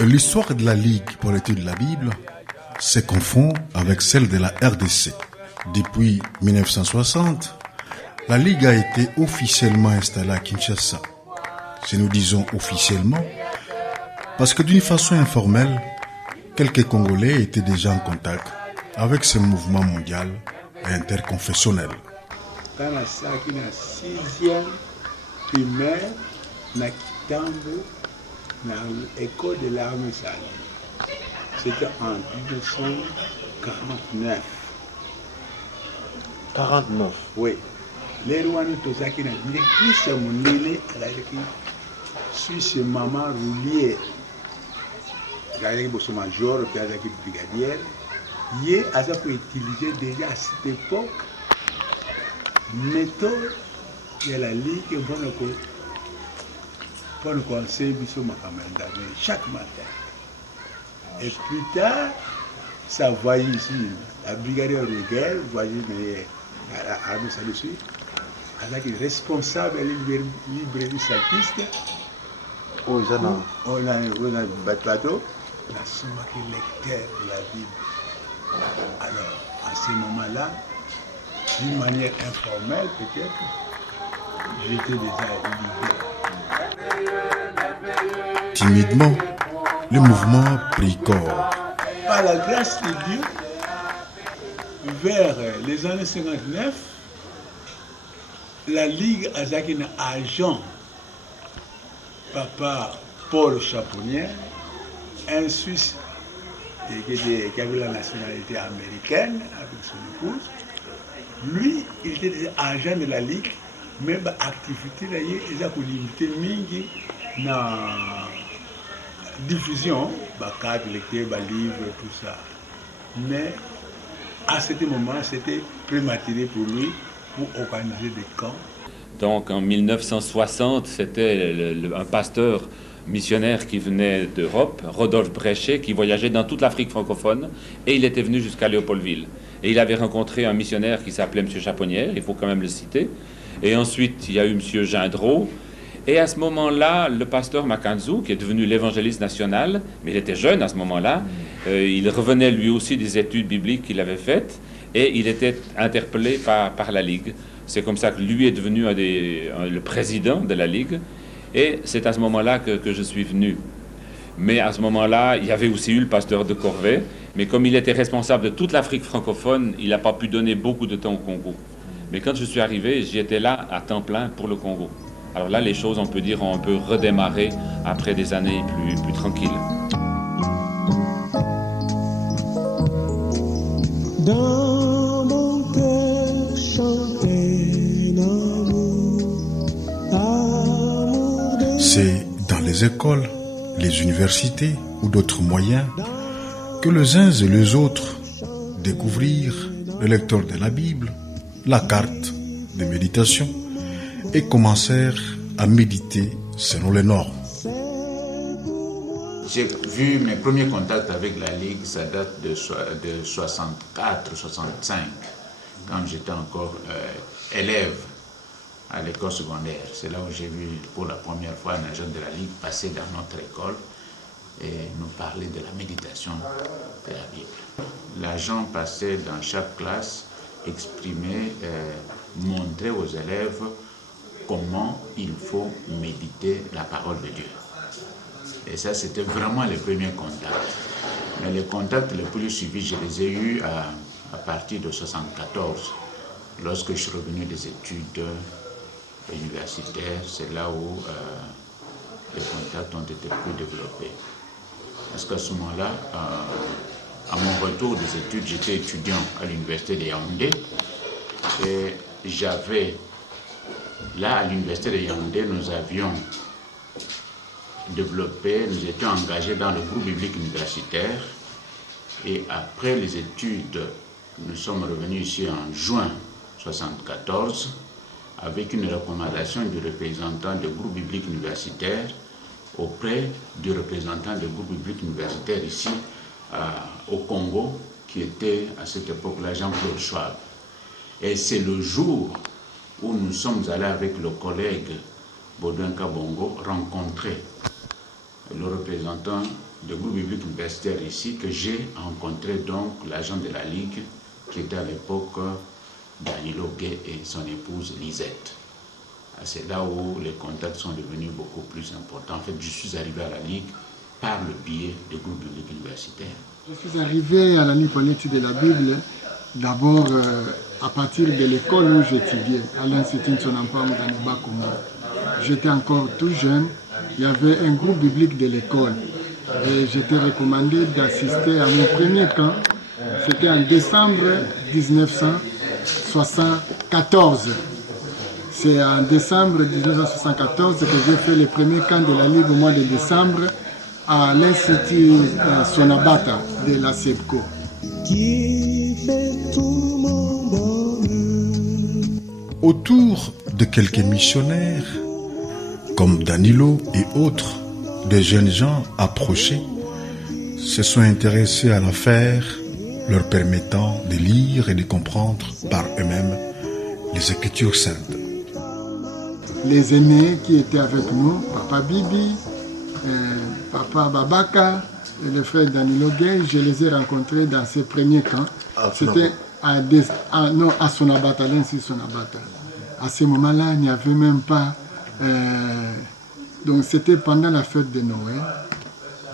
L'histoire de la Ligue pour l'étude de la Bible se confond avec celle de la RDC. Depuis 1960, la Ligue a été officiellement installée à Kinshasa. Si nous disons officiellement, parce que d'une façon informelle, quelques Congolais étaient déjà en contact avec ce mouvement mondial et interconfessionnel. Quand on a sixième primaire, na Kitambo, dans l'école de l'armée saline. C'était en 1949. 49. Oui. Les Rwandais, tout ça qui n'a dit, c'est mon élève, Suisse maman roulière. J'ai dit, c'est major, puis avec brigadière. Il a pu utiliser déjà à cette époque méthode de la Ligue pour le conseil de chaque matin. Et plus tard, ça voyait ici, la brigadière Ruguel, voyait à nous dessus, avec le responsable de la librairie saltiste. Oh, on a un bateau, on a souvent lecteur de la Bible. Alors, à ce moment-là, d'une manière informelle peut-être, j'étais déjà libéré. Timidement, le mouvement prit corps. Par la grâce de Dieu, vers les années 59, la Ligue a été un agent, papa Paul Chaponnier, un Suisse qui avait la nationalité américaine avec son épouse. Lui, il était agent de la Ligue, même activité là, il a limité mingi na diffusion, carte, lecture, livre, tout ça. Mais à ce moment, c'était prématuré pour lui pour organiser des camps. Donc en 1960, c'était un pasteur missionnaire qui venait d'Europe, Rodolphe Bréchet, qui voyageait dans toute l'Afrique francophone, et il était venu jusqu'à Léopoldville. Et il avait rencontré un missionnaire qui s'appelait M. Chaponnière, il faut quand même le citer. Et ensuite, il y a eu M. Gindreau. Et à ce moment-là, le pasteur Makanzou, qui est devenu l'évangéliste national, mais il était jeune à ce moment-là, il revenait lui aussi des études bibliques qu'il avait faites, et il était interpellé par la Ligue. C'est comme ça que lui est devenu le président de la Ligue. Et c'est à ce moment-là que je suis venu. Mais à ce moment-là, il y avait aussi eu le pasteur de Corvée. Mais comme il était responsable de toute l'Afrique francophone, il n'a pas pu donner beaucoup de temps au Congo. Mais quand je suis arrivé, j'y étais là à temps plein pour le Congo. Alors là, les choses, on peut dire, ont un peu redémarré après des années plus tranquilles. Dans mon cœur chantait l'amour de... C'est dans les écoles, les universités ou d'autres moyens que les uns et les autres découvrirent le lecteur de la Bible, la carte de méditation et commencèrent à méditer selon les normes. J'ai vu mes premiers contacts avec la Ligue, ça date de 64-65, quand j'étais encore élève à l'école secondaire. C'est là où j'ai vu pour la première fois un agent de la Ligue passer dans notre école et nous parler de la méditation de la Bible. L'agent passait dans chaque classe, exprimait, montrait aux élèves comment il faut méditer la parole de Dieu. Et ça, c'était vraiment les premiers contacts. Mais les contacts les plus suivis, je les ai eus à partir de 1974, lorsque je suis revenu des études universitaires. C'est là où les contacts ont été plus développés. Parce qu'à ce moment-là, à mon retour des études, j'étais étudiant à l'université de Yaoundé. Et j'avais, là à l'université de Yaoundé, nous avions développé, nous étions engagés dans le groupe biblique universitaire. Et après les études, nous sommes revenus ici en juin 1974 avec une recommandation du représentant du groupe biblique universitaire auprès du représentant du groupe biblique universitaire ici au Congo, qui était à cette époque-là Jean-Claude Schwab. Et c'est le jour où nous sommes allés avec le collègue Baudouin Kabongo rencontrer le représentant du groupe biblique universitaire ici, que j'ai rencontré donc l'agent de la Ligue, qui était à l'époque Danilo Gay et son épouse Lisette. C'est là où les contacts sont devenus beaucoup plus importants. En fait, je suis arrivé à la Ligue par le biais du groupe biblique universitaire. Je suis arrivé à la Ligue pour l'étude de la Bible d'abord à partir de l'école où j'étudiais, à l'Institut Sonampam dans le Congo. J'étais encore tout jeune, il y avait un groupe biblique de l'école et j'étais recommandé d'assister à mon premier camp. C'était en décembre 1974. C'est en décembre 1974 que j'ai fait le premier camp de la Ligue au mois de décembre à l'Institut Sonabata de la SEPCO. Qui fait tout mon bonheur. Autour de quelques missionnaires, comme Danilo et autres, des jeunes gens approchés, se sont intéressés à l'affaire, leur permettant de lire et de comprendre par eux-mêmes les Écritures saintes. Les aînés qui étaient avec nous, Papa Bibi, Papa Babaka et le frère Danilo Gay, je les ai rencontrés dans ces premiers camps. C'était à Sonabata, l'Institut Sonabata. À ce moment-là, il n'y avait même pas... donc c'était pendant la fête de Noël,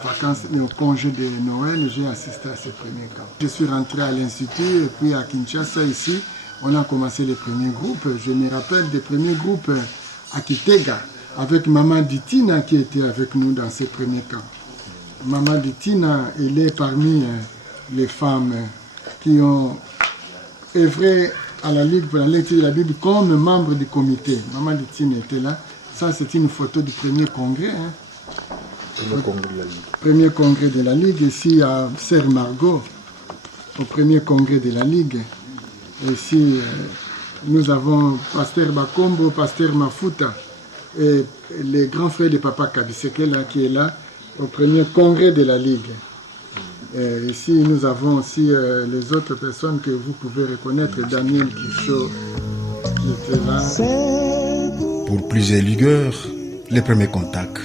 vacances, le congé de Noël, j'ai assisté à ces premiers camps. Je suis rentré à l'Institut et puis à Kinshasa, ici, on a commencé les premiers groupes. Je me rappelle des premiers groupes à Kitega, avec Maman Ditina qui était avec nous dans ces premiers camps. Maman Ditina, elle est parmi les femmes qui ont œuvré à la Ligue pour la lecture de la Bible comme membre du comité. Maman Ditina était là. Ça, c'est une photo du premier congrès. Premier congrès de la Ligue. Ici, à Sœur Margot, au premier congrès de la Ligue. Ici, nous avons Pasteur Bakombo, Pasteur Mafuta et les grands frères de Papa Kabisekela qui est là au premier congrès de la Ligue. Et ici, nous avons aussi les autres personnes que vous pouvez reconnaître, Daniel Kicho qui était là. Pour plusieurs ligueurs, les premiers contacts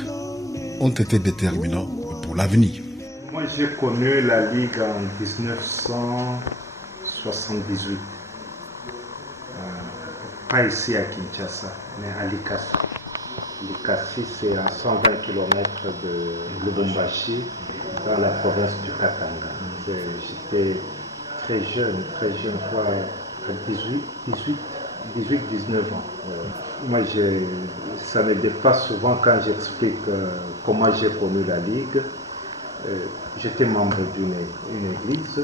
ont été déterminants pour l'avenir. Moi, j'ai connu la Ligue en 1978. Pas ici à Kinshasa, mais à Likasi. Likasi, c'est à 120 km de Lubumbashi, dans la province du Katanga. J'étais très jeune, à 18-19 ans. Moi, ça me dépasse souvent quand j'explique comment j'ai connu la Ligue. J'étais membre d'une église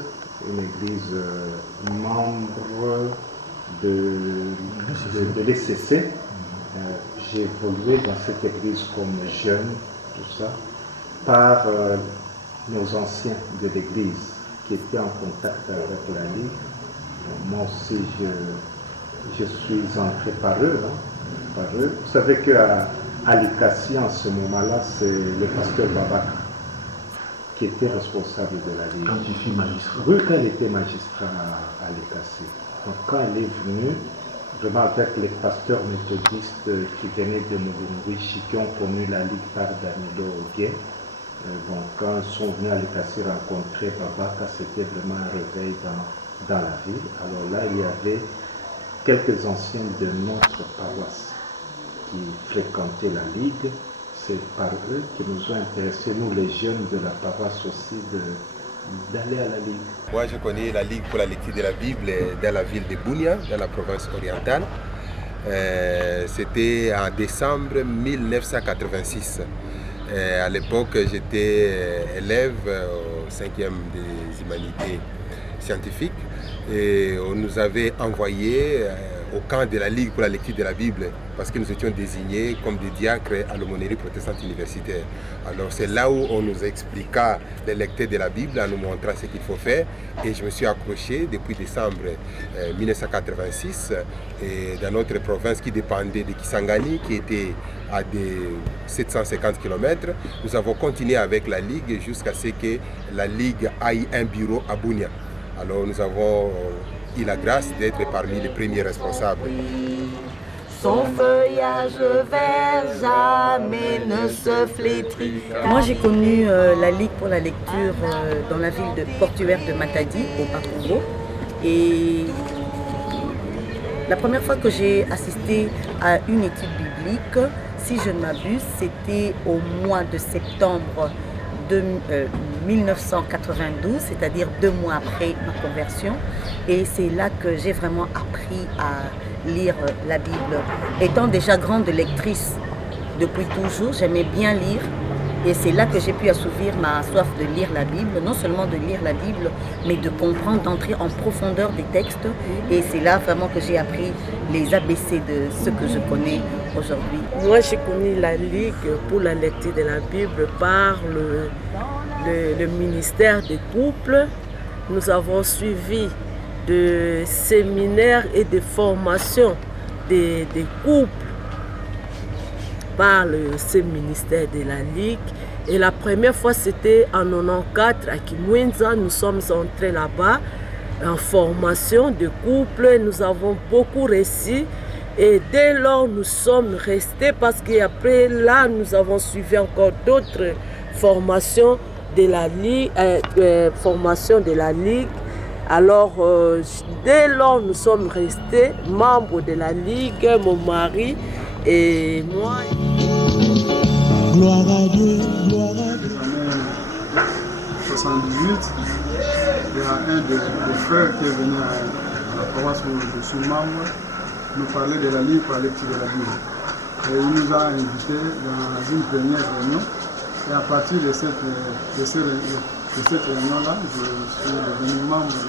membre de l'ECC. J'ai évolué dans cette église comme jeune, tout ça, par nos anciens de l'église qui étaient en contact avec la Ligue. Moi aussi, je suis entré par eux. Vous savez qu'à Likasi, en ce moment-là, c'est le pasteur Babaka qui était responsable de la Ligue. Quand tu fus magistrat? Oui, quand il était magistrat à Likasi. Donc quand elle est venue, vraiment avec les pasteurs méthodistes qui venaient de Mulunguishi, qui ont connu la Ligue par Danilo Gay, donc quand ils sont venus à Likasi rencontrer Babaka, c'était vraiment un réveil dans la ville. Alors là, il y avait quelques anciens de notre paroisse qui fréquentaient la Ligue. C'est par eux qui nous ont intéressés, nous les jeunes de la paroisse aussi, d'aller à la Ligue. Moi, je connais la Ligue pour la lecture de la Bible dans la ville de Bunia, dans la province orientale. C'était en décembre 1986. À l'époque, j'étais élève au 5e des humanités scientifiques et on nous avait envoyés au camp de la Ligue pour la lecture de la Bible parce que nous étions désignés comme des diacres à l'aumônerie protestante universitaire. Alors c'est là où on nous expliqua les lecteurs de la Bible en nous montrant ce qu'il faut faire et je me suis accroché depuis décembre 1986 et dans notre province qui dépendait de Kisangani qui était à des 750 km. Nous avons continué avec la Ligue jusqu'à ce que la Ligue aille un bureau à Bunia. Alors nous avons eu la grâce d'être parmi les premiers responsables. Son feuillage vert jamais ne se flétrit. Moi j'ai connu la Ligue pour la lecture dans la ville portuaire de Matadi, au Bas-Congo. Et la première fois que j'ai assisté à une étude biblique, si je ne m'abuse, c'était au mois de septembre de 1992, c'est-à-dire 2 mois après ma conversion. Et c'est là que j'ai vraiment appris à lire la Bible. Étant déjà grande lectrice depuis toujours, j'aimais bien lire. Et c'est là que j'ai pu assouvir ma soif de lire la Bible, non seulement de lire la Bible, mais de comprendre, d'entrer en profondeur des textes. Et c'est là vraiment que j'ai appris les ABC de ce que je connais aujourd'hui. Moi, j'ai connu la Ligue pour la lecture de la Bible par le ministère des couples. Nous avons suivi des séminaires et des formations des couples par ce ministère de la Ligue. Et la première fois, c'était en 1994 à Kimwenza. Nous sommes entrés là-bas en formation de couple. Nous avons beaucoup réussi. Et dès lors, nous sommes restés parce qu'après là, nous avons suivi encore d'autres formations de la Ligue. Alors, dès lors, nous sommes restés membres de la Ligue, mon mari et moi. Gloire à Dieu, gloire à Dieu. Les années 78, il y a un des frères qui est venu à la paroisse de Soumamwe nous parler de la Ligue pour la lecture de la Bible. Et il nous a invités dans une première réunion. Et à partir de cette réunion-là, je suis devenu membre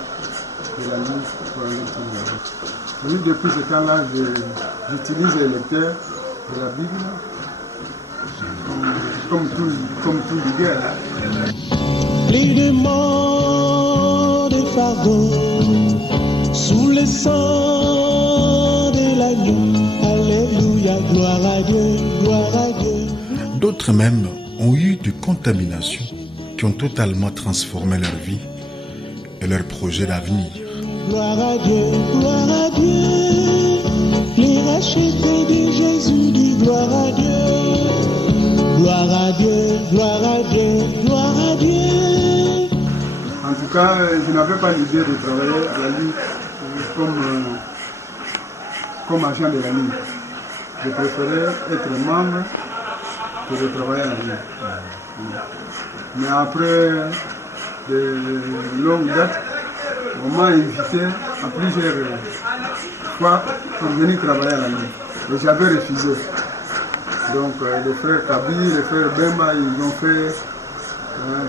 de la Ligue pour la lecture de la Bible. Et depuis ce temps-là, j'utilise les lecteurs de la Bible comme tout ligueur. Les démons des fardeaux sous le sang de l'agneau. Alléluia, gloire à Dieu, gloire à Dieu. D'autres même ont eu des contaminations qui ont totalement transformé leur vie et leur projet d'avenir. Gloire à Dieu, les rachetés de Jésus dit gloire à Dieu. Gloire à Dieu, gloire à Dieu, gloire à Dieu. En tout cas, je n'avais pas l'idée de travailler à la Ligue comme agent de la Ligue. Je préférais être membre que de travailler à la Ligue. Mais après de longues dates, on m'a invité à plusieurs fois pour venir travailler à la Ligue. Et j'avais refusé. Donc les frères Kabi, les frères Bemba, ils ont fait une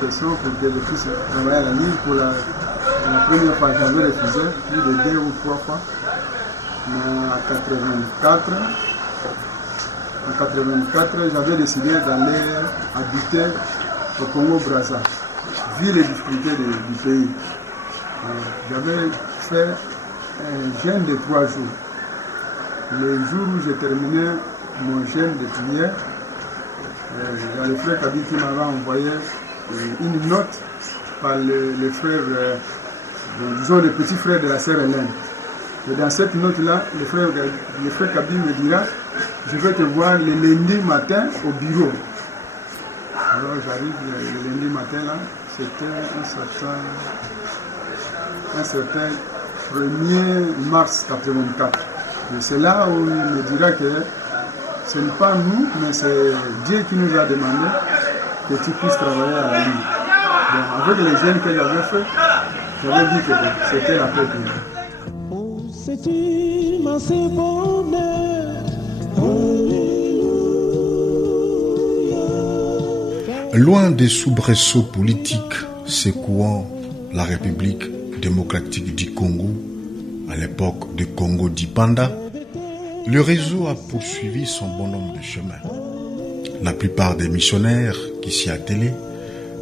pression pour que je puisse travailler à la Ligue. Pour la première fois, j'avais refusé, plus de 2 ou 3 fois. Mais en 84, j'avais décidé d'aller habiter au Congo-Brazza, vu les difficultés du pays. J'avais fait un jeûne de 3 jours. Le jour où j'ai terminé mon jeûne de prière, il y a le frère Kabi qui m'avait envoyé une note par les frères, disons les petits frères de la sœur Hélène. Et dans cette note-là, le frère Kabi me dira, je vais te voir le lundi matin au bureau. Alors j'arrive le lundi matin là, c'était un certain 1er mars 84. Et c'est là où il me dira que ce n'est pas nous, mais c'est Dieu qui nous a demandé que tu puisses travailler à la Ligue. Donc avec les jeunes que j'avais fait, j'avais dit que c'était la paix pour nous. Oh, c'est immense bonheur. Loin des soubresauts politiques secouant la République démocratique du Congo, à l'époque du Congo d'Ipanda, le réseau a poursuivi son bonhomme de chemin. La plupart des missionnaires qui s'y attellaient,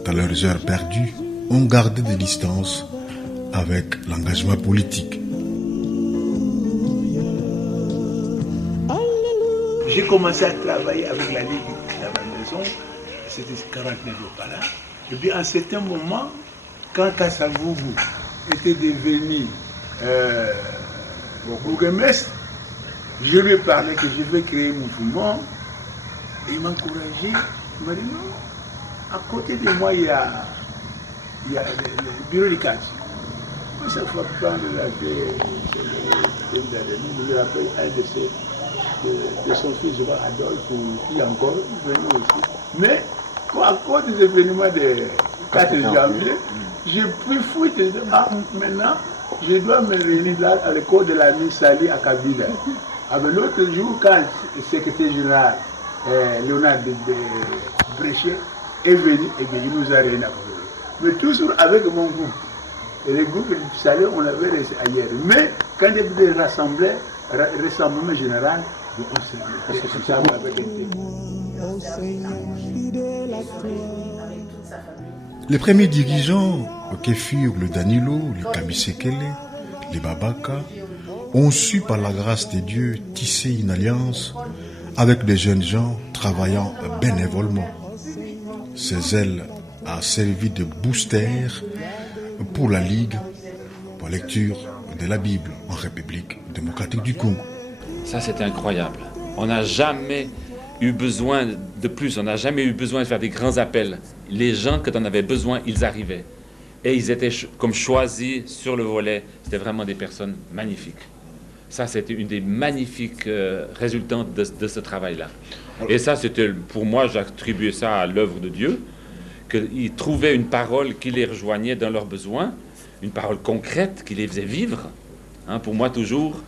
dans leurs heures perdues, ont gardé des distances avec l'engagement politique. J'ai commencé à travailler avec la Ligue de la maison, c'était 49 par là. Et puis à un certain moment, quand Kassavoubou était devenu bourgmestre, Je lui ai parlé que je vais créer un mouvement. Et il m'a encouragé. Il m'a dit non, à côté de moi, il y a le bureau du catch. Chaque fois que quand je l'appelle, je me rappelle un de son fils, je vois Adolphe, qui est encore venu aussi. Mais à cause des événements de 4 janvier, j'ai pu fouiller. Maintenant, je dois me réunir là à l'école de la Miss Sali à Kabila. L'autre jour, quand le secrétaire général Léonard de Bréchet est venu, et bien, il nous a réunis. Mais toujours avec mon groupe. Et le groupe du Salé, on l'avait resté ailleurs. Mais quand il y a des rassemblements généraux, on s'est avec un Les premiers dirigeants, que furent le Danilo, les Kabisekele, les Babaka, ont su par la grâce de Dieu tisser une alliance avec des jeunes gens travaillant bénévolement. Ces ailes a servi de booster pour la Ligue pour la lecture de la Bible en République démocratique du Congo. Ça, c'était incroyable. On n'a jamais eu besoin de plus, on n'a jamais eu besoin de faire des grands appels. Les gens, quand on avait besoin, ils arrivaient. Et ils étaient comme choisis sur le volet. C'était vraiment des personnes magnifiques. Ça, c'était une des magnifiques résultantes de ce travail-là. Et ça, c'était, pour moi, j'attribuais ça à l'œuvre de Dieu, qu'ils trouvaient une parole qui les rejoignait dans leurs besoins, une parole concrète qui les faisait vivre. Pour moi, toujours,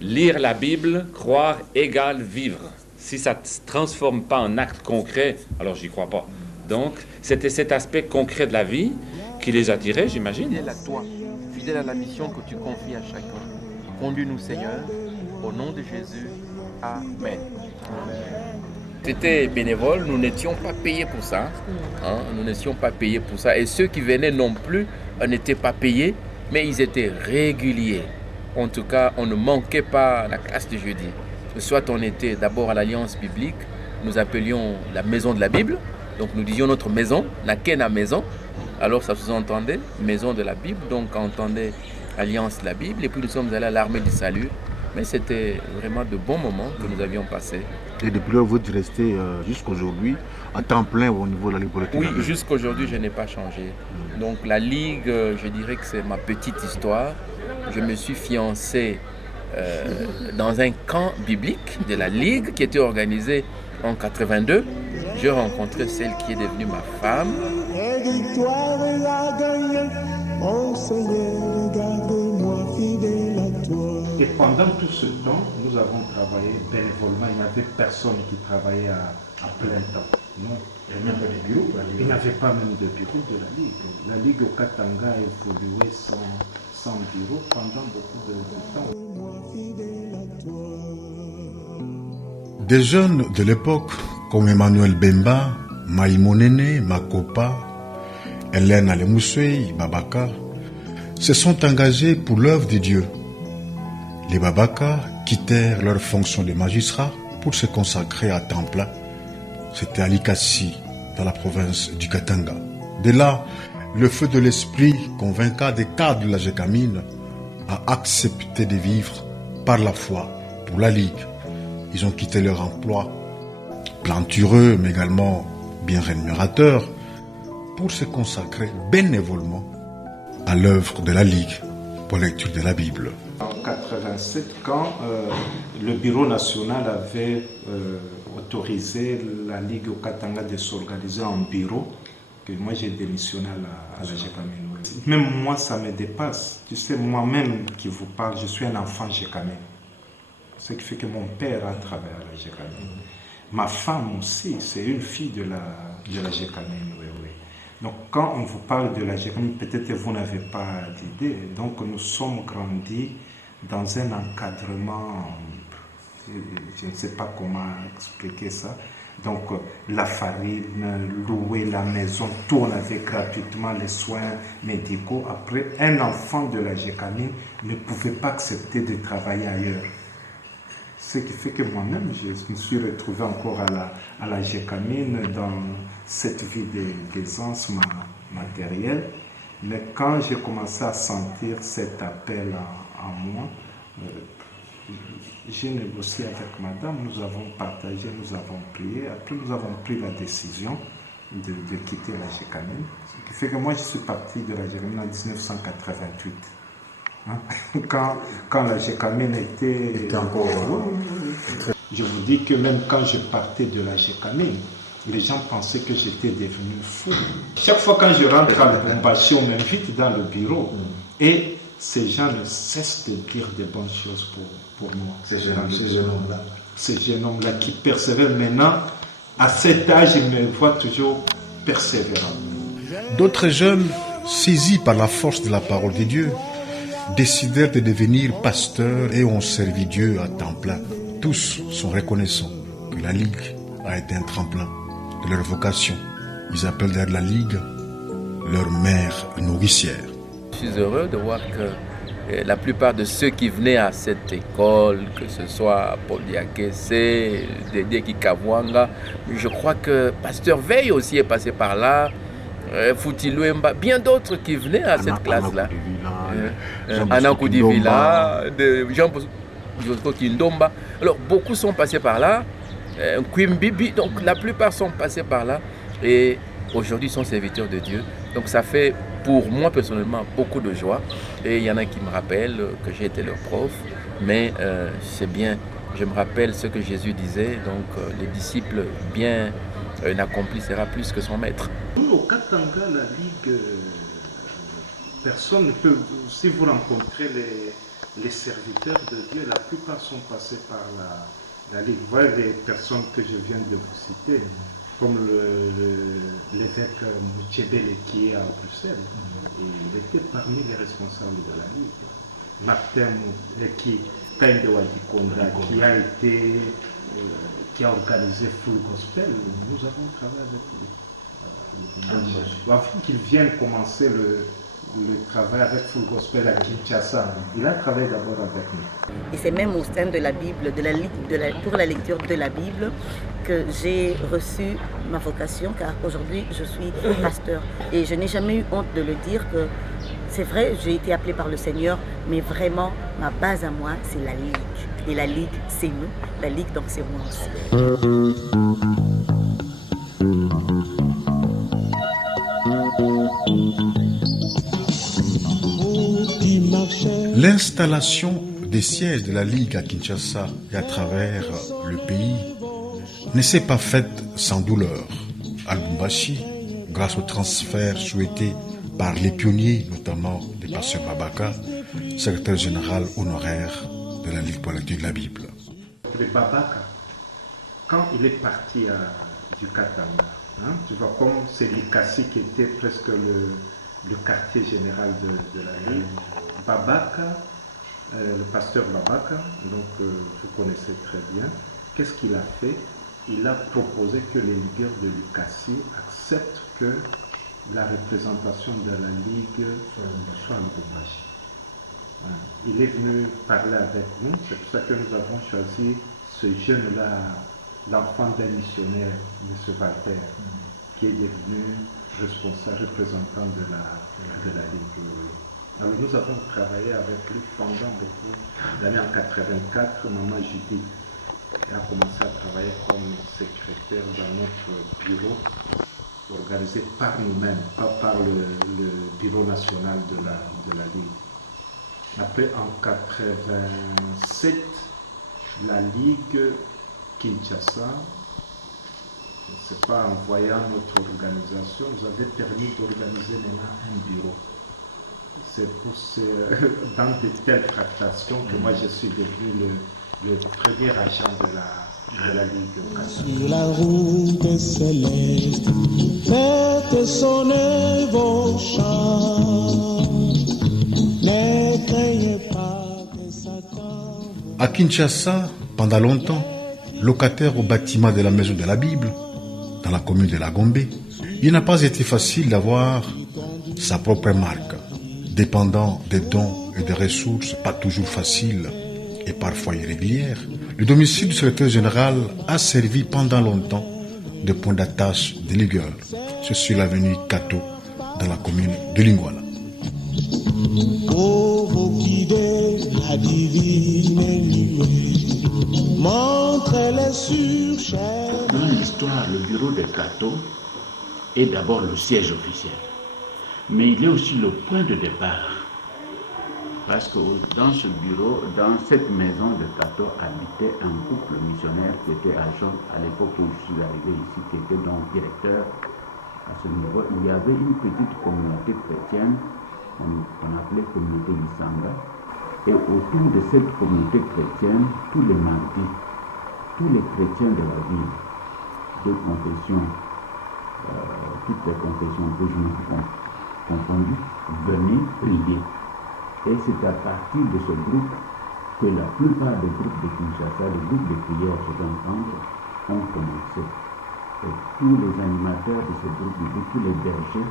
lire la Bible, croire égale vivre. Si ça ne se transforme pas en acte concret, alors j'y crois pas. Donc, c'était cet aspect concret de la vie qui les attirait, j'imagine. Fidèle à toi, fidèle à la mission que tu confies à chacun. Conduis-nous, Seigneur, au nom de Jésus. Amen. C'était bénévole, nous n'étions pas payés pour ça. Nous n'étions pas payés pour ça. Et ceux qui venaient non plus n'étaient pas payés, mais ils étaient réguliers. En tout cas, on ne manquait pas la classe de jeudi. Soit on était d'abord à l'Alliance biblique, nous appelions la maison de la Bible. Donc nous disions notre maison, la Kena maison. Alors ça sous-entendait maison de la Bible, donc on entendait Alliance de la Bible. Et puis nous sommes allés à l'Armée du Salut. Mais c'était vraiment de bons moments que nous avions passés. Et depuis là, vous êtes resté jusqu'aujourd'hui à temps plein au niveau de la Ligue politique? Oui, jusqu'aujourd'hui, je n'ai pas changé. Donc la Ligue, je dirais que c'est ma petite histoire. Je me suis fiancé dans un camp biblique de la Ligue qui était organisé en 82. J'ai rencontré celle qui est devenue ma femme. Et pendant tout ce temps, nous avons travaillé bénévolement. Il n'y avait personne qui travaillait à plein temps. Non. Il n'y avait pas de bureau. Il n'y avait pas même de bureau de la Ligue. La Ligue au Katanga évoluait sans bureau pendant beaucoup de temps. Des jeunes de l'époque comme Emmanuel Bemba, Maïmonene, Makopa, Hélène Alemoussoui, Babaka, se sont engagés pour l'œuvre de Dieu. Les Babaka quittèrent leur fonction de magistrat pour se consacrer à temps plein. C'était à Likasi, dans la province du Katanga. De là, le feu de l'esprit convainca des cadres de la Gécamine à accepter de vivre par la foi pour la Ligue. Ils ont quitté leur emploi, plantureux mais également bien rémunérateur, pour se consacrer bénévolement à l'œuvre de la Ligue pour la lecture de la Bible. En 87, quand le bureau national avait autorisé la Ligue au Katanga de s'organiser en bureau, que moi j'ai démissionné à la Gécamine. Même moi, ça me dépasse. Tu sais, moi-même qui vous parle, je suis un enfant Gécamine. Ce qui fait que mon père a travaillé à la Gécamine. Ma femme aussi, c'est une fille de la Gécamine. Oui, oui. Donc quand on vous parle de la Gécamine, peut-être que vous n'avez pas d'idée. Donc nous sommes grandis dans un encadrement, je ne sais pas comment expliquer ça. Donc la farine, louer la maison, tout on avait gratuitement les soins médicaux. Après, un enfant de la Gécamine ne pouvait pas accepter de travailler ailleurs. Ce qui fait que moi-même, je me suis retrouvé encore à la Gécamine dans cette vie d'aisance matérielle. Mais quand j'ai commencé à sentir cet appel en moi, j'ai négocié avec madame, nous avons partagé, nous avons prié. Après, nous avons pris la décision de quitter la Gécamine. Ce qui fait que moi, je suis parti de la Gécamine en 1988. Hein? Quand la Gécamine était encore... Je vous dis que même quand je partais de la Gécamine, les gens pensaient que j'étais devenu fou. Chaque fois quand je rentre à Lubumbashi, on m'invite dans le bureau. Et ces gens ne cessent de dire de bonnes choses pour moi. Ces jeunes hommes-là qui persévèrent maintenant, à cet âge, ils me voient toujours persévérant. D'autres jeunes, saisis par la force de la parole de Dieu, décidèrent de devenir pasteurs et ont servi Dieu à temps plein. Tous sont reconnaissants que la Ligue a été un tremplin de leur vocation. Ils appellent d'ailleurs la Ligue leur mère nourricière. Je suis heureux de voir que la plupart de ceux qui venaient à cette école, que ce soit Paul Diakese, Dédé Kikawanga, je crois que Pasteur Veil aussi est passé par là, Fouti Luemba, bien d'autres qui venaient à cette classe-là. Anna Koudivila, Jean-Bosco Kindomba. Alors beaucoup sont passés par là, Kwimbibi, donc la plupart sont passés par là et aujourd'hui sont serviteurs de Dieu. Donc ça fait pour moi personnellement beaucoup de joie. Et il y en a qui me rappellent que j'ai été leur prof, mais c'est bien, je me rappelle ce que Jésus disait, donc les disciples bien n'accomplissera plus que son maître. Nous, au Katanga, la Ligue, personne ne peut, si vous rencontrez les serviteurs de Dieu, la plupart sont passés par la Ligue. Vous voyez les personnes que je viens de vous citer, comme l'évêque Moutchebele qui est à Bruxelles. Il était parmi les responsables de la Ligue. Martin Kainde Wadikondra, qui a organisé Full Gospel, nous avons travaillé avec lui. Avant qu'il vienne commencer le travail avec Full Gospel à Kinshasa, il a travaillé d'abord avec nous. Et c'est même au sein de la Bible, pour la lecture de la Bible, que j'ai reçu ma vocation, car aujourd'hui je suis pasteur. Et je n'ai jamais eu honte de le dire que c'est vrai, j'ai été appelé par le Seigneur, mais vraiment ma base à moi, c'est la Ligue. Et la Ligue, c'est nous. La Ligue, donc c'est moi aussi. L'installation des sièges de la Ligue à Kinshasa et à travers le pays ne s'est pas faite sans douleur. À Lubumbashi, grâce au transfert souhaité par les pionniers, notamment le pasteur Babaka, secrétaire général honoraire de la Ligue pour la lecture de la Bible. Le Babaka, quand il est parti du Katanga, tu vois comme c'est l'Ikasi qui était presque le quartier général de la Ligue, Babaka, le pasteur Babaka, donc vous connaissez très bien, qu'est-ce qu'il a fait? Il a proposé que les ligueurs de l'Ikasi acceptent que la représentation de la Ligue soit en Lubumbashi. Il est venu parler avec nous, c'est pour ça que nous avons choisi ce jeune-là, l'enfant d'un missionnaire, M. Walter, qui est devenu responsable, représentant de la Ligue. Alors nous avons travaillé avec lui pendant beaucoup d'années. En 1984, maman Judith a commencé à travailler comme secrétaire dans notre bureau, organisé par nous-mêmes, pas par le bureau national de la Ligue. Après, en 1987, la Ligue Kinshasa, c'est pas en voyant notre organisation, nous avait permis d'organiser maintenant un bureau. C'est dans de telles tractations que moi je suis devenu le premier agent de la Ligue. Sur la route céleste, faites sonner vos chants. Ne craignez pas que Satan... À Kinshasa, pendant longtemps, locataire au bâtiment de la Maison de la Bible, dans la commune de la Gombe, il n'a pas été facile d'avoir sa propre marque, dépendant des dons et des ressources pas toujours faciles et parfois irrégulières. Le domicile du secrétaire général a servi pendant longtemps de point d'attache des ligueurs. C'est sur l'avenue Kato, dans la commune de Lingwala. Pour vous guider la divine nuée, montre-les sur chaîne. Dans l'histoire, le bureau de Cato est d'abord le siège officiel, mais il est aussi le point de départ. Parce que dans ce bureau, dans cette maison de Cato, habitait un couple missionnaire qui était agent à l'époque où je suis arrivé ici, qui était donc directeur à ce niveau. Il y avait une petite communauté chrétienne qu'on appelait communauté d'Isanga. Et autour de cette communauté chrétienne, tous les mardis, tous les chrétiens de la ville, de confession, toutes les confessions que je me suis confondues, venaient prier. Et c'est à partir de ce groupe que la plupart des groupes de Kinshasa, les groupes de prière, je vais entendre, ont commencé. Et tous les animateurs de ce groupe, tous les bergers,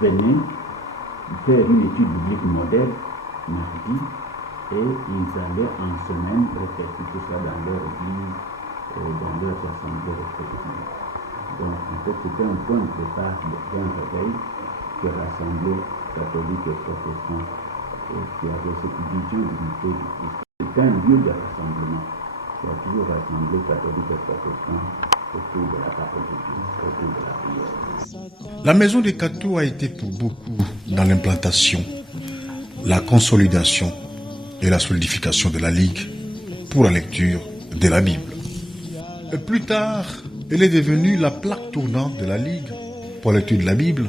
venaient faire une étude biblique modèle, mardi, et ils allaient en semaine répercuter ça dans leur église, dans leurs assemblées respectives. Donc en fait c'était un point de départ d'un réveil qui rassemblait catholiques et protestants et qui avait cette vision d'unité du Christ. C'est un lieu de rassemblement qui a toujours rassemblé catholiques et protestants autour de la parole de Dieu, autour de la prière. La maison des Cato a été pour beaucoup dans l'implantation, la consolidation et la solidification de la Ligue pour la lecture de la Bible. Et plus tard, elle est devenue la plaque tournante de la Ligue pour la lecture de la Bible.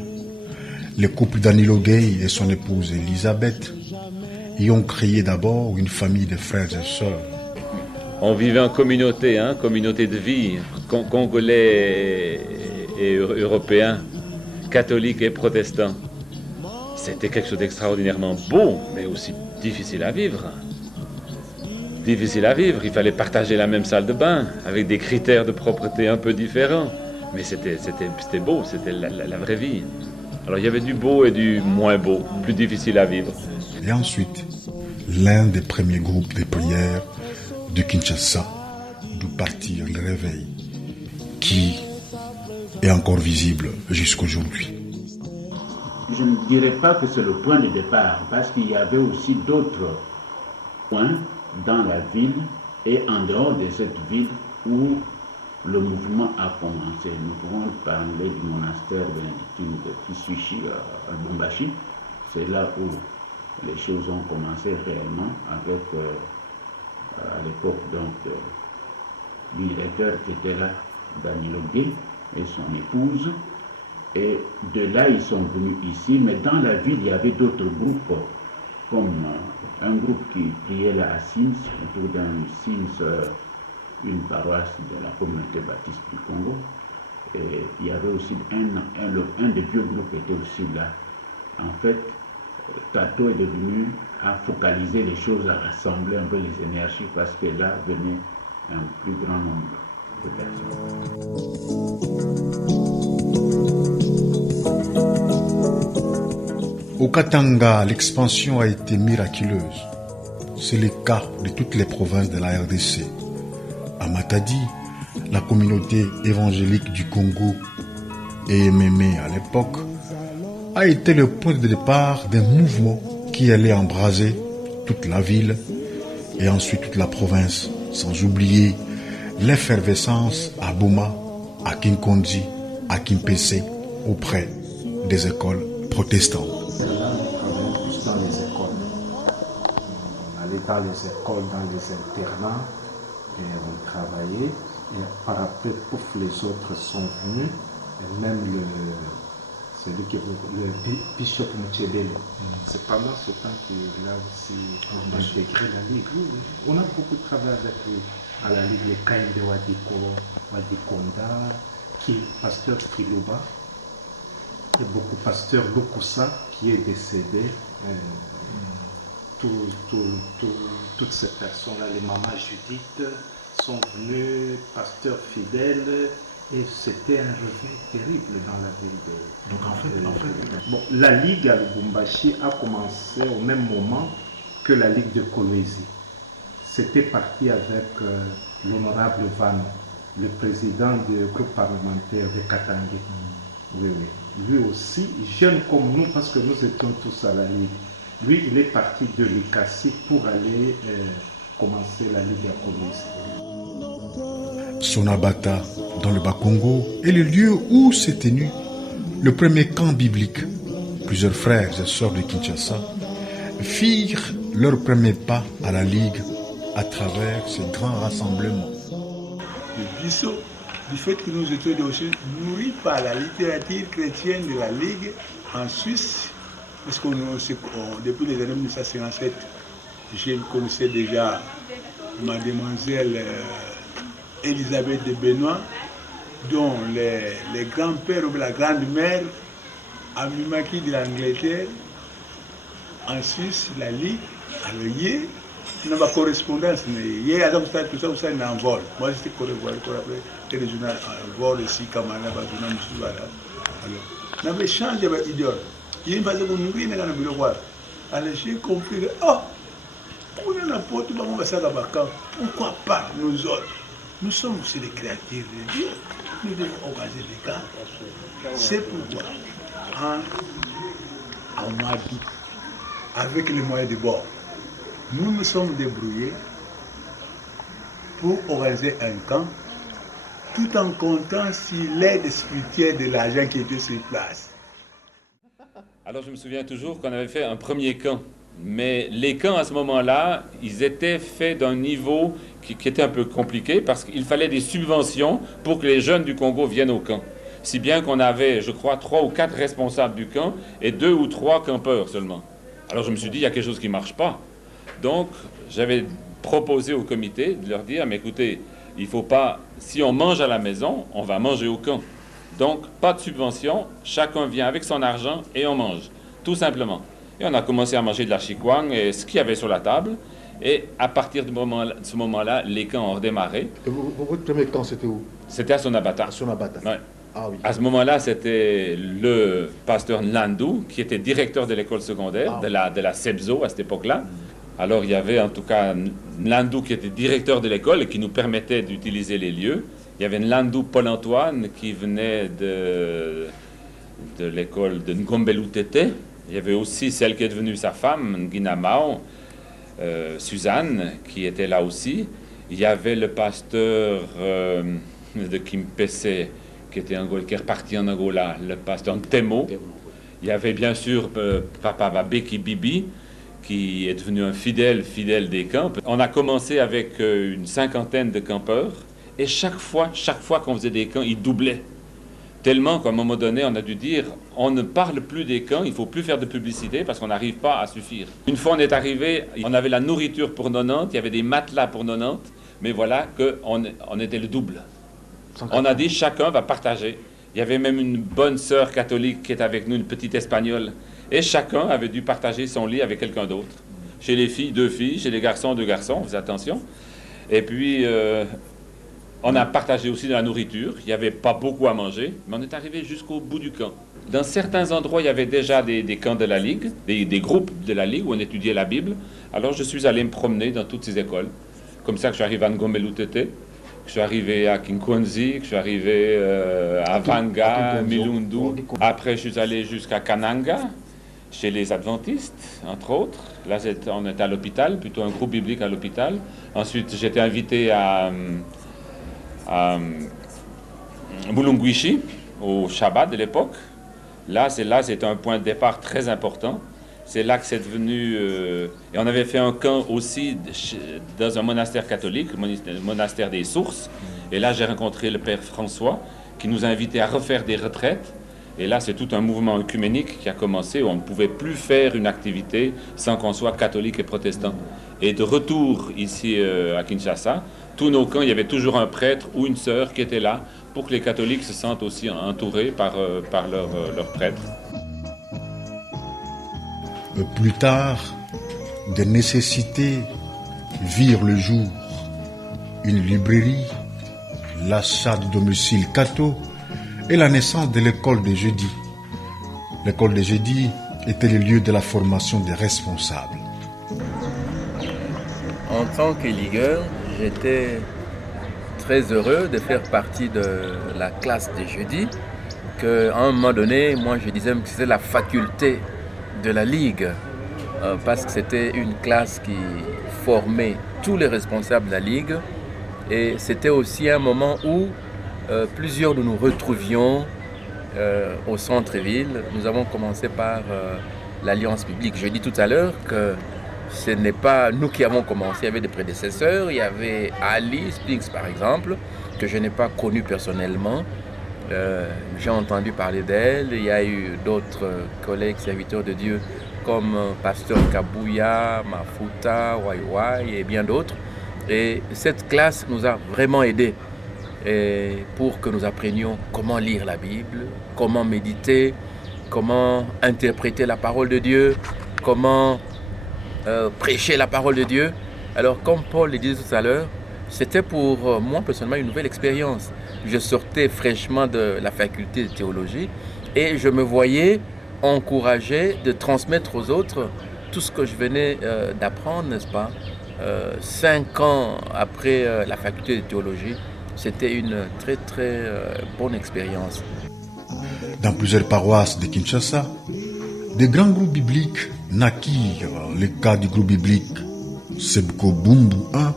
Le couple Danilo Gay et son épouse Elisabeth y ont créé d'abord une famille de frères et sœurs. On vivait en communauté, communauté de vie, congolais et européens, catholiques et protestants. C'était quelque chose d'extraordinairement beau, mais aussi difficile à vivre. Difficile à vivre, il fallait partager la même salle de bain, avec des critères de propreté un peu différents. Mais c'était beau, c'était la vraie vie. Alors il y avait du beau et du moins beau, plus difficile à vivre. Et ensuite, l'un des premiers groupes de prière de Kinshasa, d'où partir le réveil, qui est encore visible jusqu'aujourd'hui. Je ne dirais pas que c'est le point de départ, parce qu'il y avait aussi d'autres points dans la ville et en dehors de cette ville où le mouvement a commencé. Nous pouvons parler du monastère bénédictine de Kisuichi à Lubumbashi. C'est là où les choses ont commencé réellement avec, à l'époque, donc, le directeur qui était là, Danilo Gay, et son épouse. Et de là, ils sont venus ici. Mais dans la ville, il y avait d'autres groupes, comme un groupe qui priait là à Sims, autour d'un Sims, une paroisse de la communauté baptiste du Congo. Et il y avait aussi un des vieux groupes qui était aussi là. En fait, Cato est devenu à focaliser les choses, à rassembler un peu les énergies, parce que là venait un plus grand nombre de personnes. Au Katanga, l'expansion a été miraculeuse. C'est le cas de toutes les provinces de la RDC. À Matadi, la communauté évangélique du Congo et Mémé à l'époque a été le point de départ d'un mouvement qui allait embraser toute la ville et ensuite toute la province, sans oublier l'effervescence à Boma, à Kinkondi, à Kimpese, auprès des écoles protestantes. Dans les écoles. On allait dans les écoles, dans les internats, et on travaillait. Et par après, pouf, les autres sont venus, et même celui qui le bishop Mouchebele. C'est pendant ce temps qu'il a aussi intégré la Ligue. On a beaucoup travaillé avec lui. À la Ligue, les Kaïn de Wadikonda, qui est pasteur Filouba. Il y a beaucoup de pasteurs Lukusa qui est décédé. Toutes ces personnes-là, les mamans Judith, sont venues, pasteurs fidèles, et c'était un réveil terrible dans la ville de... Donc en fait... Bon, la Ligue à Lubumbashi a commencé au même moment que la Ligue de Kolwezi. C'était parti avec l'honorable Van, le président du groupe parlementaire de Katangé. Oui, oui. Lui aussi, jeune comme nous, parce que nous étions tous à la Ligue. Lui, il est parti de l'Ikassi pour aller commencé la Ligue communiste. Sonabata, dans le Bas-Congo, est le lieu où s'est tenu le premier camp biblique. Plusieurs frères et sœurs de Kinshasa firent leur premier pas à la Ligue à travers ces grands rassemblements. Le Bissau, du fait que nous étions aussi nourris par la littérature chrétienne de la Ligue en Suisse, parce que depuis les années 1957, je connaissais déjà mademoiselle Elisabeth de Benoît, dont les grands-pères ou la grand-mère a Mimaki de l'Angleterre, en Suisse, la Ligue, alors hier, il n'y a pas de correspondance, mais hier, tout ça, c'est en vol. Moi, j'étais correspondant, après, le journal en vol ici, Kamana, le journal Moussouara. Alors, on avait changé d'idole. Il y a une façon qu'on nourrit dans le bureau. Alors, j'ai compris que, oh, on a un pote, on va s'en pourquoi pas nous autres? Nous sommes aussi des créatures de Dieu. Nous devons organiser des cas. C'est pourquoi, en mois d'août, avec les moyens de bord, nous nous sommes débrouillés pour organiser un camp, tout en comptant sur l'aide spirituelle de l'agent qui était sur place. Alors je me souviens toujours qu'on avait fait un premier camp, mais les camps à ce moment-là, ils étaient faits d'un niveau qui était un peu compliqué parce qu'il fallait des subventions pour que les jeunes du Congo viennent au camp. Si bien qu'on avait, je crois, 3 ou 4 responsables du camp et 2 ou 3 campeurs seulement. Alors je me suis dit, il y a quelque chose qui ne marche pas. Donc j'avais proposé au comité de leur dire, mais écoutez, il ne faut pas, si on mange à la maison, on va manger au camp. Donc pas de subvention, chacun vient avec son argent et on mange, tout simplement. Et on a commencé à manger de la chikwang et ce qu'il y avait sur la table. Et à partir de ce moment-là, les camps ont redémarré. Et votre premier camp, c'était où? C'était à Sonabata. À Sonabata. Ouais. Ah oui. À ce moment-là, c'était le pasteur Nlandou, qui était directeur de l'école secondaire, de la SEBZO à cette époque-là. Alors il y avait en tout cas Nlandou qui était directeur de l'école et qui nous permettait d'utiliser les lieux. Il y avait Nlandou Paul-Antoine qui venait de l'école de Ngombelou Tété. Il y avait aussi celle qui est devenue sa femme, Nguina Mao, Suzanne, qui était là aussi. Il y avait le pasteur de Kimpese, qui est reparti en Angola, le pasteur Ntemo. Il y avait bien sûr Papa Babeki Bibi, qui est devenu un fidèle des camps. On a commencé avec une 50aine de campeurs, et chaque fois qu'on faisait des camps, ils doublaient. Tellement qu'à un moment donné, on a dû dire, on ne parle plus des camps, il ne faut plus faire de publicité parce qu'on n'arrive pas à suffire. Une fois on est arrivé, on avait la nourriture pour 90, il y avait des matelas pour 90, mais voilà qu'on était le double. On a dit, chacun va partager. Il y avait même une bonne sœur catholique qui est avec nous, une petite espagnole, et chacun avait dû partager son lit avec quelqu'un d'autre. Chez les filles, 2 filles, chez les garçons, 2 garçons, faites attention. Et puis... on a partagé aussi de la nourriture. Il n'y avait pas beaucoup à manger, mais on est arrivé jusqu'au bout du camp. Dans certains endroits, il y avait déjà des camps de la Ligue, des groupes de la Ligue où on étudiait la Bible. Alors je suis allé me promener dans toutes ces écoles. Comme ça que je suis arrivé à Ngombelou Tété, que je suis arrivé à Kinkwanzi, que je suis arrivé à Vanga, Milundu. Après, je suis allé jusqu'à Kananga, chez les Adventistes, entre autres. Là, on était à l'hôpital, plutôt un groupe biblique à l'hôpital. Ensuite, j'étais invité à Mulunguishi, au Shabbat de l'époque. Là, c'était un point de départ très important. C'est là que c'est devenu... et on avait fait un camp aussi dans un monastère catholique, le monastère des Sources. Et là, j'ai rencontré le père François, qui nous a invités à refaire des retraites. Et là, c'est tout un mouvement œcuménique qui a commencé, où on ne pouvait plus faire une activité sans qu'on soit catholique et protestant. Et de retour ici à Kinshasa, tous nos camps, il y avait toujours un prêtre ou une sœur qui était là pour que les catholiques se sentent aussi entourés par leur prêtre. Plus tard, des nécessités virent le jour. Une librairie, l'achat de domicile catho et la naissance de l'école des jeudis. L'école des jeudis était le lieu de la formation des responsables. En tant que ligueur, j'étais très heureux de faire partie de la classe des jeudis, qu'à un moment donné, moi je disais que c'était la faculté de la Ligue, parce que c'était une classe qui formé tous les responsables de la Ligue. Et c'était aussi un moment où plusieurs de nous retrouvions au centre-ville. Nous avons commencé par l'Alliance biblique. Je dis tout à l'heure que ce n'est pas nous qui avons commencé, il y avait des prédécesseurs. Il y avait Ali Spinks par exemple, que je n'ai pas connu personnellement. J'ai entendu parler d'elle. Il y a eu d'autres collègues serviteurs de Dieu comme Pasteur Kabouya, Mafuta, Waiwai et bien d'autres. Et cette classe nous a vraiment aidés pour que nous apprenions comment lire la Bible, comment méditer, comment interpréter la parole de Dieu, comment prêcher la parole de Dieu. Alors comme Paul le disait tout à l'heure, c'était pour moi personnellement une nouvelle expérience. Je sortais fraîchement de la faculté de théologie et je me voyais encouragé de transmettre aux autres tout ce que je venais d'apprendre, n'est-ce pas? 5 ans après la faculté de théologie, c'était une très bonne expérience. Dans plusieurs paroisses de Kinshasa, des grands groupes bibliques naquirent. Le cas du groupe biblique Sebko Bumbu 1,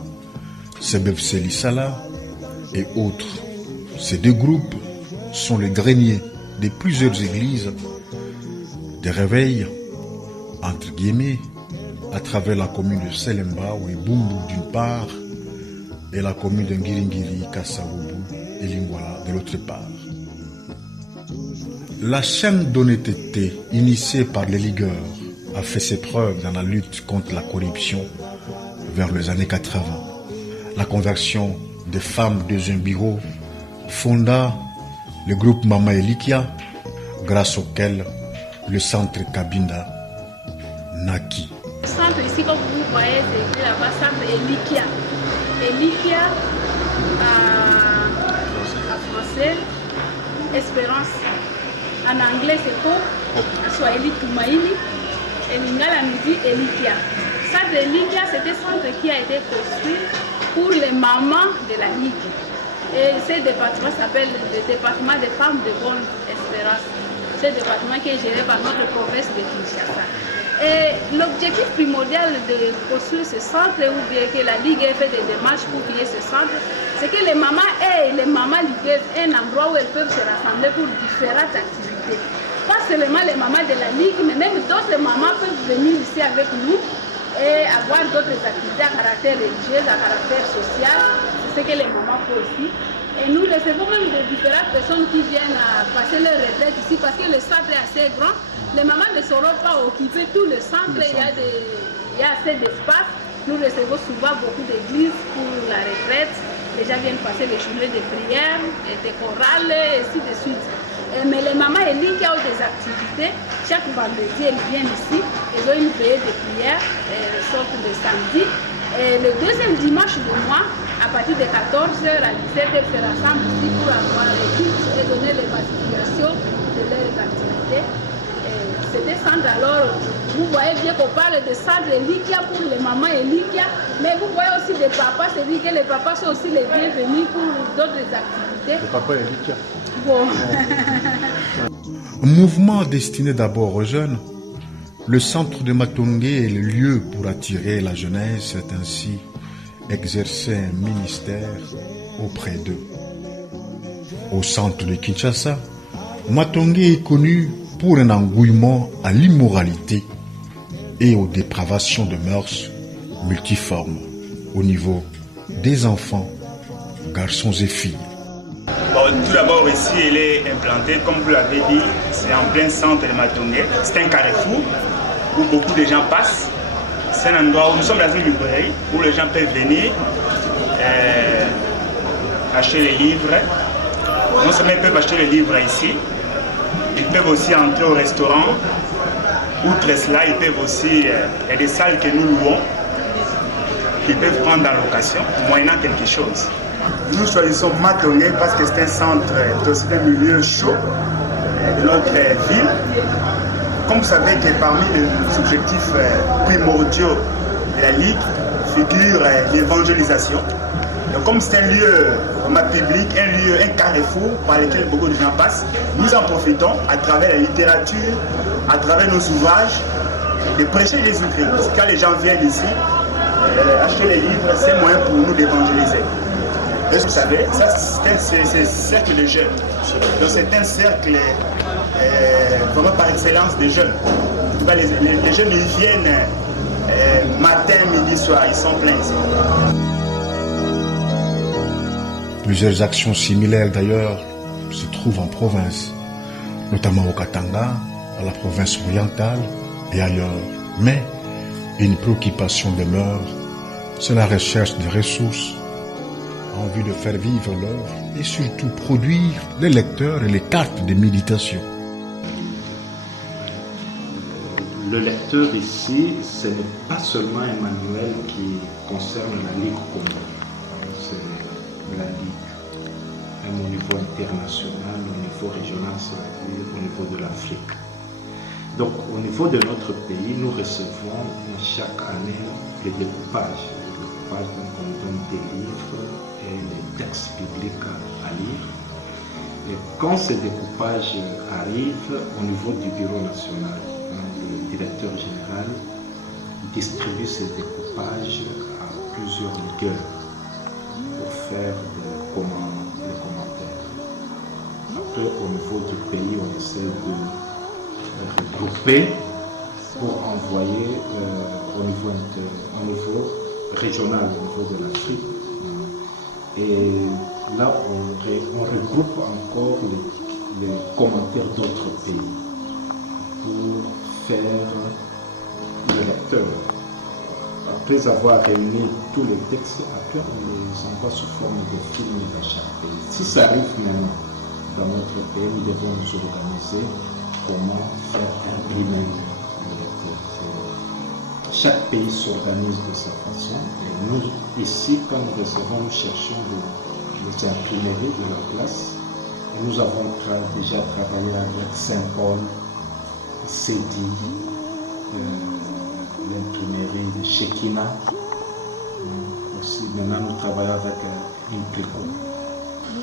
Sebeb Selisala et autres. Ces deux groupes sont les greniers de plusieurs églises, des réveils, entre guillemets, à travers la commune de Selemba ou Bumbu d'une part et la commune de Ngiringiri, Kassavubu et Lingwala de l'autre part. La chaîne d'honnêteté initiée par les ligueurs a fait ses preuves dans la lutte contre la corruption vers les années 80. La conversion des femmes de Zumbiro fonda le groupe Mama Elikia, grâce auquel le centre Kabinda naquit. Le centre ici, comme vous voyez, c'est écrit là-bas, centre Elikia. Elikia, en français, espérance. En anglais, c'est quoi? Swahili Tumaini. Et Lingala nous dit Elikia. Centre Elikia, c'était un centre qui a été construit pour les mamans de la Ligue. Et ce département s'appelle le département des femmes de bonne espérance. Ce département qui est géré par notre province de Kinshasa. Et l'objectif primordial de construire ce centre, ou bien que la Ligue ait fait des démarches pour créer ce centre, c'est que les mamans aient, les mamans ligueuses, un endroit où elles peuvent se rassembler pour différentes activités. Pas seulement les mamans de la Ligue, mais même d'autres mamans peuvent venir ici avec nous et avoir d'autres activités à caractère religieux, à caractère social. C'est ce que les mamans font aussi. Et nous recevons même de différentes personnes qui viennent à passer leur retraite ici parce que le centre est assez grand. Les mamans ne sauront pas occuper tout le centre, il y a assez d'espace. Nous recevons souvent beaucoup d'églises pour la retraite. Les gens viennent passer les journées de prière, des chorales, et ainsi de suite. Mais les mamans Eli qui ont des activités, chaque vendredi, elles viennent ici, elles ont une veillée de prière, elles sortent le samedi. Et le deuxième dimanche du mois, à partir de 14h à 17h, elles se rassemblent ici pour avoir les cultes et donner les massifications de leurs activités. C'était centre, alors vous voyez bien qu'on parle de centre Elikia pour les mamans Elikia, mais vous voyez aussi des papas, c'est-à-dire que les papas sont aussi les bienvenus pour d'autres activités. Le papa Elikia. Bon. Mouvement destiné d'abord aux jeunes, le centre de Matongé est le lieu pour attirer la jeunesse et ainsi exercer un ministère auprès d'eux. Au centre de Kinshasa, Matongé est connu pour un engouement à l'immoralité et aux dépravations de mœurs multiformes au niveau des enfants, garçons et filles. Bon, tout d'abord ici, elle est implantée, comme vous l'avez dit, c'est en plein centre de Matongé. C'est un carrefour où beaucoup de gens passent. C'est un endroit où nous sommes dans une librairie où les gens peuvent venir acheter les livres. Non seulement ils peuvent acheter les livres ici, ils peuvent aussi entrer au restaurant. Outre cela, ils peuvent aussi, il y a des salles que nous louons, qu'ils peuvent prendre dans location, moyennant quelque chose. Nous choisissons Matongé parce que c'est un centre, c'est un milieu chaud de notre ville. Comme vous savez que parmi les objectifs primordiaux de la Ligue figure l'évangélisation. Donc comme c'est un lieu public, un carrefour par lequel beaucoup de gens passent, nous en profitons à travers la littérature, à travers nos ouvrages, de prêcher Jésus-Christ. Quand les gens viennent ici, acheter les livres, c'est moyen pour nous d'évangéliser. Vous savez, ça c'est un cercle de jeunes. Donc c'est un cercle vraiment par excellence des jeunes. Les jeunes ils viennent matin, midi, soir, ils sont pleins ici. Plusieurs actions similaires d'ailleurs se trouvent en province, notamment au Katanga, à la province orientale et ailleurs. Mais une préoccupation demeure, c'est la recherche des ressources en vue de faire vivre l'œuvre et surtout produire les lecteurs et les cartes de méditation. Le lecteur ici, ce n'est pas seulement un manuel qui concerne la Ligue commune, c'est la Ligue, même au niveau international, au niveau régional, c'est-à-dire au niveau de l'Afrique. Donc au niveau de notre pays, nous recevons chaque année les découpages. Donc on donne des livres et des textes bibliques à lire. Et quand ces découpages arrivent au niveau du bureau national, le directeur général distribue ces découpages à plusieurs ligueurs pour faire des commentaires. Après, au niveau du pays, on essaie de regrouper pour envoyer au niveau régional, au niveau de l'Afrique. Et là, on regroupe encore les commentaires d'autres pays pour faire le lecteur. Après avoir réuni tous les textes, après on les envoie sous forme de films dans chaque pays. Si ça arrive maintenant dans notre pays, nous devons nous organiser comment faire imprimer le lecteur. Chaque pays s'organise de sa façon et nous, ici, quand nous recevons, nous cherchons les imprimeries de la place. Et nous avons déjà travaillé avec Saint-Paul, Cédi, l'imprimerie de Shekina. Aussi, maintenant, nous travaillons avec Implico.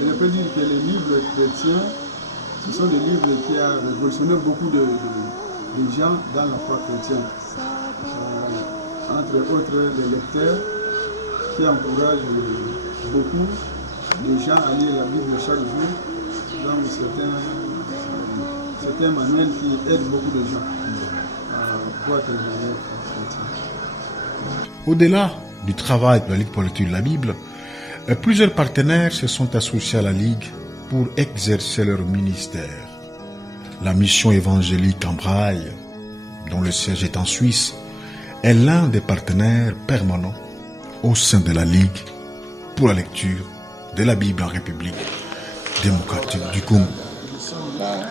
Je peux dire que les livres chrétiens, ce sont des livres qui ont révolutionné beaucoup de gens dans la foi chrétienne. Entre autres, les lecteurs qui encouragent beaucoup de gens à lire la Bible chaque jour. Donc, c'est un manuel qui aide beaucoup de gens à pouvoir être chrétiens. Au-delà du travail de la Ligue pour l'étude de la Bible, plusieurs partenaires se sont associés à la Ligue pour exercer leur ministère. La mission évangélique en Braille, dont le siège est en Suisse, est l'un des partenaires permanents au sein de la Ligue pour la lecture de la Bible en République démocratique du Congo. Nous sommes là.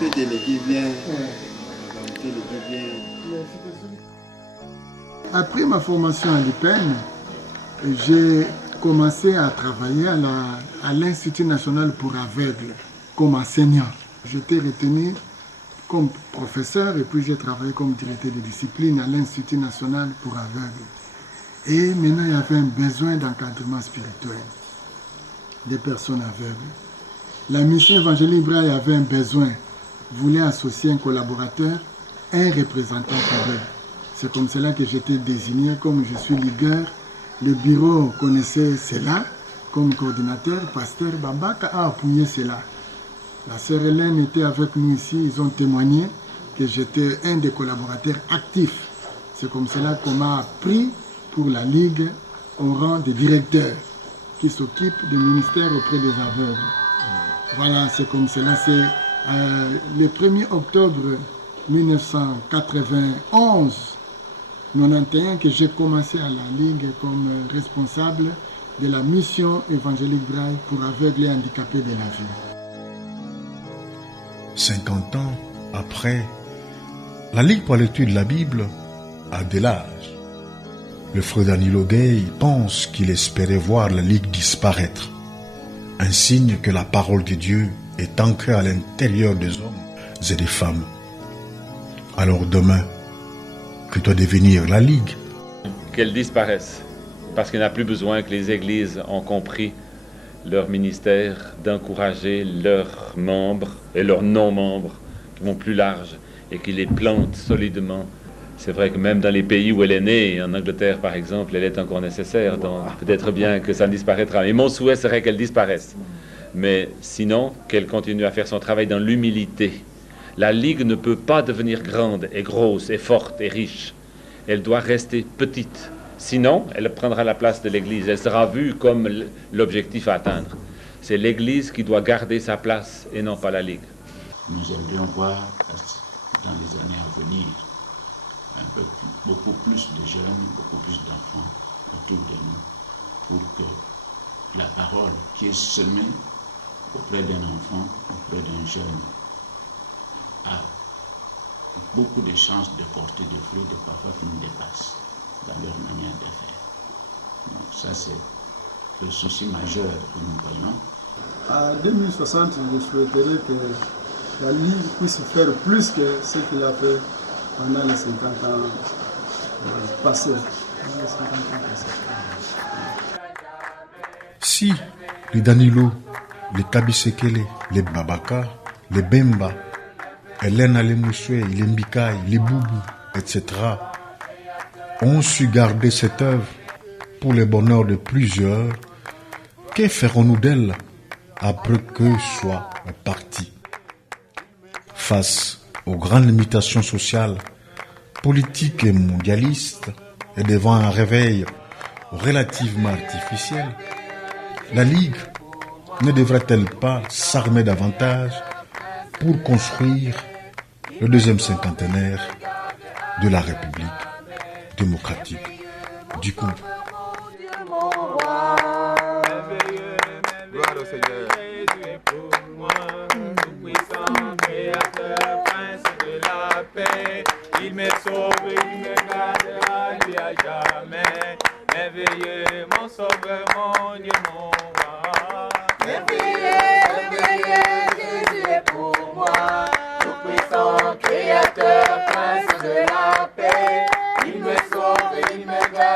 Délégué bien. Après ma formation à l'IPEN, j'ai commencé à travailler à l'Institut national pour aveugles comme enseignant. J'étais retenu comme professeur et puis j'ai travaillé comme directeur de discipline à l'Institut national pour aveugles. Et maintenant, il y avait un besoin d'encadrement spirituel des personnes aveugles. La mission évangélique Braille avait un besoin, voulait associer un collaborateur, un représentant aveugle. C'est comme cela que j'étais désigné, comme je suis ligueur. Le bureau connaissait cela comme coordinateur, pasteur Babaka a appuyé cela. La sœur Hélène était avec nous ici, ils ont témoigné que j'étais un des collaborateurs actifs. C'est comme cela qu'on m'a pris pour la Ligue au rang de directeur qui s'occupe du ministère auprès des aveugles. Voilà, c'est comme cela. C'est le 1er octobre 1991, 91 que j'ai commencé à la Ligue comme responsable de la mission évangélique Braille pour aveugles et handicapés de la vie. 50 ans après, la Ligue pour l'étude de la Bible a de l'âge. Le frère Danilo Gay pense qu'il espérait voir la Ligue disparaître. Un signe que la parole de Dieu est ancrée à l'intérieur des hommes et des femmes. Alors demain, que doit devenir la Ligue? Qu'elle disparaisse, parce qu'il n'y a plus besoin, que les églises ont compris leur ministère d'encourager leurs membres et leurs non-membres qui vont plus large et qui les plantent solidement C'est vrai que même dans les pays où elle est née, en Angleterre par exemple, elle est encore nécessaire, donc peut-être bien que ça disparaîtra. Et mon souhait serait qu'elle disparaisse. Mais sinon, qu'elle continue à faire son travail dans l'humilité. La Ligue ne peut pas devenir grande et grosse et forte et riche. Elle doit rester petite. Sinon, elle prendra la place de l'Église. Elle sera vue comme l'objectif à atteindre. C'est l'Église qui doit garder sa place et non pas la Ligue. Nous aimerions voir dans les années à venir beaucoup plus de jeunes, beaucoup plus d'enfants autour de nous pour que la parole qui est semée auprès d'un enfant, auprès d'un jeune, a beaucoup de chances de porter des fruits, de parfois qui nous dépassent dans leur manière de faire. Donc ça, c'est le souci majeur que nous voyons. À 2060, je souhaiterais que la Ligue puisse faire plus que ce qu'il a fait pendant les 50 ans passés. Si les Danilo, les Kabisekele, les Babaka, les Bemba, Elena Lemoussoue, les Mbikaï, les Boubou, etc. ont su garder cette œuvre pour le bonheur de plusieurs, que ferons-nous d'elle après qu'eux soient partis? Face aux grandes limitations sociales, politiques et mondialistes, et devant un réveil relativement artificiel, la Ligue ne devrait-elle pas s'armer davantage pour construire le deuxième cinquantenaire de la République démocratique du Congo? Il me sauve, il me gardera lui à jamais. Merveilleux, mon sauveur, mon Dieu, mon roi. Merveilleux, Jésus est pour moi. Tout-puissant, créateur, prince de la paix. Il me sauve, il me garde.